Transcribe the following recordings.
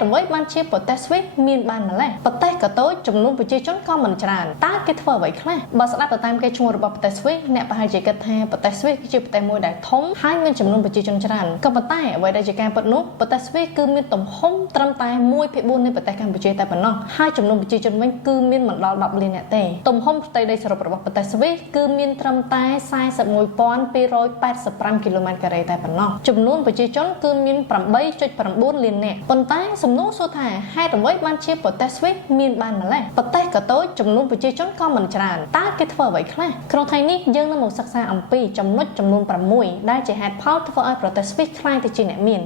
ตุអ្វីបានជាប្រទេសស្វីសមានបានម្ល៉េះប្រទេសក៏តូចចំនួនប្រជាជនក៏មិនច្រើនតើគេធ្វើអ្វីខ្លះបើស្ដាប់ទៅតាមគេឈ្មោះរបស់ប្រទេសស្វីសអ្នកប្រហែលជាគិតថាប្រទេសស្វីសគឺជាប្រទេសមួយដែលធំហើយមានចំនួនប្រជាជនច្រើនក៏ប៉ុន្តែអ្វីដែលជាការពិតនោះប្រទេសស្វីសគឺមានទំហំត្រឹមតែ1/4នៃប្រទេសកម្ពុជាតែប៉ុណ្ណោះហើយចំនួនប្រជាជនវិញគឺមានមិនដល់10លាននាក់ទេទំហំផ្ទៃដីសរុបរបស់ប្រទេសស្វីសគឺមានត្រឹមតែ41,285 គីឡូម៉ែត្រការ៉េតែប៉ុណ្ណោះចំនួនប្រជាជនគឺមាន 8.9 លាននាក់ប៉ុន្តែសំណួរសួរថាហេតុអ្វីបានជាប្រទេសស្វីសមានបានម្ល៉េះប្រទេសក៏តូចចំនួនប្រជាជនក៏មិនច្រើនតើគេធ្វើអ្វីខ្លះក្នុងថ្ងៃនេះយើងនឹងមកសិក្សាអំពីចំណុចចំនួន6ដែលជាហេតុផលធ្វើឲ្យប្រទេសស្វីសក្លាយទៅជាអ្នកមាន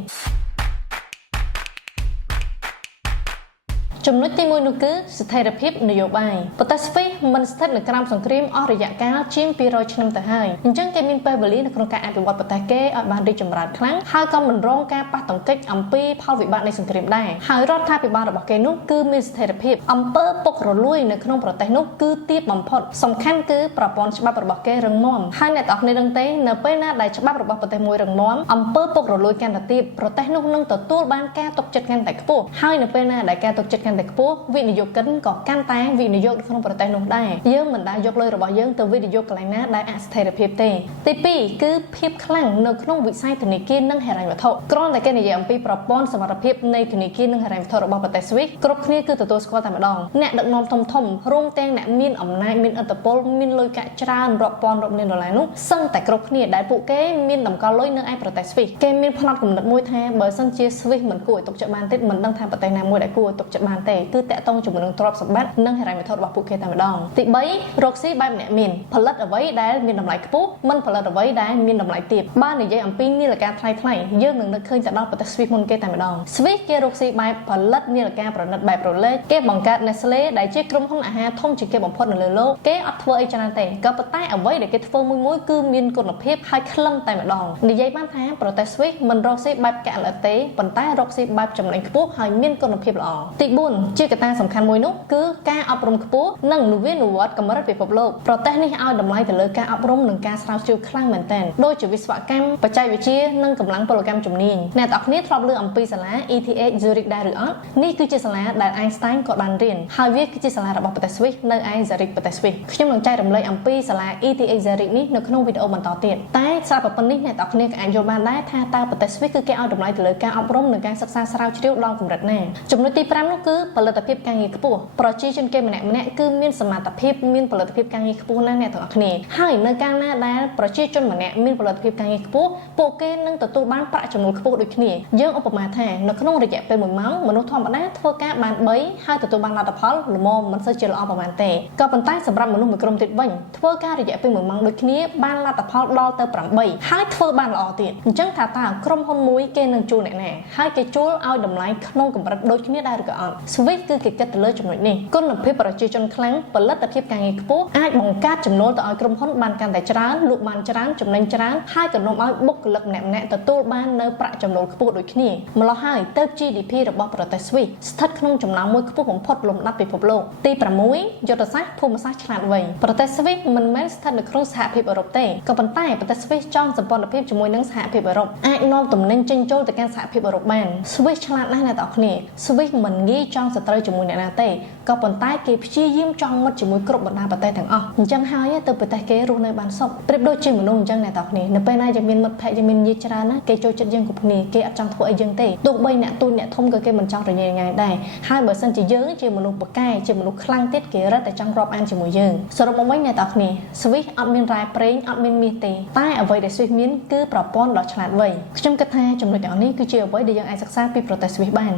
ចំណុចទី1នោះគឺស្ថិរភាពនយោបាយប្រទេសស្វីសមិនស្ថិតនៅក្រោមសង្គ្រាមអស់រយៈកាលជាង200ឆ្នាំទៅហើយអញ្ចឹងគេមានពេលវេលានៅក្នុងការអភិវឌ្ឍប្រទេសគេឲ្យបានរីកចម្រើនខ្លាំងហើយក៏មិនរងការប៉ះទង្គិចអំពីផលវិបាកនៃសង្គ្រាមដែរហើយរដ្ឋាភិបាលរបស់គេនោះគឺមានស្ថិរភាពអំពើពុករលួយនៅក្នុងប្រទេសនោះគឺទាបបំផុតសំខាន់គឺប្រព័ន្ធច្បាប់របស់គេរឹងមាំហើយអ្នកទាំងអស់គ្នាដឹងទេនៅពេលណាដែលច្បាប់របស់ប្រទេសមួយរឹងមាំអំពើពុករលួយកាន់តែទាបប្រទេសនោះនឹងទទួលបានការទុកចិត្តកាន់តែខ្ពស់ហើយនៅពេលណាដែលការទុកចិត្តកាន់តែខ្ពស់វិនិយោគិនក៏កាន់តែវិនិយោគនៅក្នុងប្រទេសនោះដែរយើងមិនដែលយកលុយរបស់យើងទៅវិនិយោគកន្លែងណាដែលអស្ថិរភាពទេទី2គឺភាពខ្លាំងនៅក្នុងវិស័យធនាគារនិងហិរញ្ញវត្ថុគ្រាន់តែគេនិយាយអំពីប្រព័ន្ធសមត្ថភាពនៃធនាគារនិងហិរញ្ញវត្ថុរបស់ប្រទេសស្វីសគ្រប់គ្នាគឺទទួលស្គាល់តែម្ដងអ្នកដឹកនាំធំរួមទាំងអ្នកមានអំណាចមានឥទ្ធិពលមានលុយកាក់ច្រើនរាប់ពាន់រាប់លានដុល្លារនោះសឹងតែគ្រប់គ្នាដែលពួកគេមានតម្កល់លុយនៅឯប្រទេសស្វីសគេមានផ្នត់គំនិតមួយថាបើសិនជាស្វីសមិនគួរឲ្យទុកចិត្តបានទេមិនដឹងថាប្រទេសណាមួយដែលគួរឲ្យទុកចិត្តបានទេគឺតាក់ទងជាមួយនឹងទ្រព្យសម្បត្តិនិងហិរញ្ញវត្ថុរបស់ពួកគេតែម្ដងទី3រកស៊ីបែបអ្នកមានផលិតអ្វីដែលមានតម្លៃខ្ពស់មិនផលិតអ្វីដែលមានតម្លៃទាបបើនិយាយអំពីនាឡិកាថ្លៃយើងនឹងនឹកឃើញទៅដល់ប្រទេសស្វីសមុនគេតែម្ដងស្វីសគេរកស៊ីបែបផលិតនាឡិកាប្រណិតបែបរលេខគេបង្កើត Nestle ដែលជាក្រុមហ៊ុនអាហារធំជាងគេបំផុតនៅលើលោកគេអត់ធ្វើអីច្រើនទេក៏ប៉ុន្តែអ្វីដែលគេធ្វើមួយគឺមានគុណភាពហើយខ្លឹមតែម្ដងនិយាយបានថាប្រទេសស្វីសមិនរកស៊ីបែបកលទេប៉ុន្តែរកស៊ីបែបចំណេញខ្ពស់ហើយមានគុណភាពល្អទី4ជាកត្តាសំខាន់មួយនោះគឺការអប់រំខ្ពស់និងនវានុវត្តន៍កម្រិតពិភពលោកប្រទេសនេះឲ្យតម្លៃទៅលើការអប់រំនិងការស្រាវជ្រាវខ្លាំងមែនទែនដូចជាវិស្វកម្មបច្ចេកវិទ្យានិងកម្លាំងពលកម្មជំនាញអ្នកទាំងអស់គ្នាធ្លាប់ឮអំពីសាលា ETH Zurich ដែរឬអត់នេះគឺជាសាលាដែល Einstein ក៏បានរៀនហើយវាគឺជាសាលារបស់ប្រទេសស្វីសនៅឯ Zurich ប្រទេសស្វីសខ្ញុំនឹងចែករំលែកអំពីសាលា ETH Zurich នេះនៅក្នុងវីដេអូបន្តទៀតតែស្រាប់តែប៉ុណ្្នេះអ្នកទាំងអស់គ្នាក៏អាចយល់បានដែរថាតើប្រទេសស្វីសគឺគេឲ្យតម្លៃទៅលើការអប់រំនិងការសិក្សាស្រាវជ្រាវដល់កម្រិតណាចំណុចទី5នោះគឺផលិតភាពការងារខ្ពស់ប្រជាជនគេម្នាក់គឺមានសមត្ថភាពមានផលិតភាពការងារខ្ពស់ណាស់អ្នកទាំងអស់គ្នាហើយនៅកាលណាដែលប្រជាជនម្នាក់មានផលិតភាពការងារខ្ពស់ពួកគេនឹងទទួលបានប្រាក់ចំណូលខ្ពស់ដូចគ្នាយើងឧបមាថានៅក្នុងរយៈពេល1ម៉ោងមនុស្សធម្មតាធ្វើការបាន3ហើយទទួលបានលទ្ធផលល្មមមិនសូវជាល្អប្រហែលទេក៏ប៉ុន្តែសម្រាប់មនុស្សមួយក្រុមទៀតវិញធ្វើការរយៈពេល1ម៉ោងដូចគ្នាបានលទ្ធផលដល់ទៅ8ហើយធ្វើបានល្អទៀតអញ្ចឹងថាតើក្រុមហ៊ុនមួយគេនឹងជួលអ្នកណាហើយគេជួលឲ្យតម្លៃក្នុងកម្រិតដូចគ្នាដែរឬក៏អត់ស្វីសគឺគេគិតទៅលើចំណុចនេះគុណភាពប្រជាជនខ្លាំងផលិតភាពការងារខ្ពស់អាចបង្កើតចំណូលទៅឲ្យក្រុមហ៊ុនបានកាន់តែច្រើនលក់បានច្រើនចំណេញច្រើនហើយក៏នាំឲ្យបុគ្គលិកម្នាក់ទទួលបាននៅប្រាក់ចំណូលខ្ពស់ដូចគ្នាម្ល៉េះហើយទៅ GDP របស់ប្រទេសស្វីសស្ថិតក្នុងចំណោមមួយខ្ពស់បំផុតលំដាប់ពិភពលោកទី6យុទ្ធសាស្ត្រភូមិសាស្ត្រឆ្លាតវៃប្រទេសស្វីសមិនមែនស្ថិតនៅក្នុងសហភាពអឺរ៉ុបទេក៏ប៉ុន្តែប្រទេសស្វីសចង់សម្ព័ន្ធភាពជាមួយនឹងសហភាពអឺរ៉ុបអាចនាំទំនិញចេញចូលទៅកាន់សហភាពអឺរ៉ុបបានស្វីសឆ្លាតណាស់អ្នកទាំងអស់គ្នាស្វីសមិនងាយចង់សត្រូវជាមួយអ្នកណាទេក៏ប៉ុន្តែគេព្យាយាមចង់មិត្តជាមួយគ្រប់បណ្ដាប្រទេសទាំងអស់អញ្ចឹងហើយទៅប្រទេសគេរស់នៅបានសុខប្រៀបដូចជាមនុស្សអញ្ចឹងអ្នកទាំងគ្នានៅពេលណាយើងមានមិត្តភក្តិយើងមានញាតិច្រើនណាគេចូលចិត្តយើងគ្រប់គ្នាគេអត់ចង់ធ្វើអីយើងទេទោះបីអ្នកទូចអ្នកធំក៏គេមិនចង់រញ៉េរញ៉ៃដែរហើយបើសិនជាយើងជាមនុស្សបកែជាមនុស្សខ្លាំងទៀតគេរឹតតែចង់រាប់អានជាមួយយើងសរុបមកវិញអ្នកទាំងគ្នាស្វីសអត់មានរ៉ែប្រេងអត់មានមាសទេតែអ្វីដែលស្វីសមានគឺប្រព័ន្ធដ៏ឆ្លាតវៃខ្ញុំគិតថាចំណុចទាំងនេះគឺជាអ្វីដែលយើងអាចសិក្សាពីប្រទេសស្វីសបាន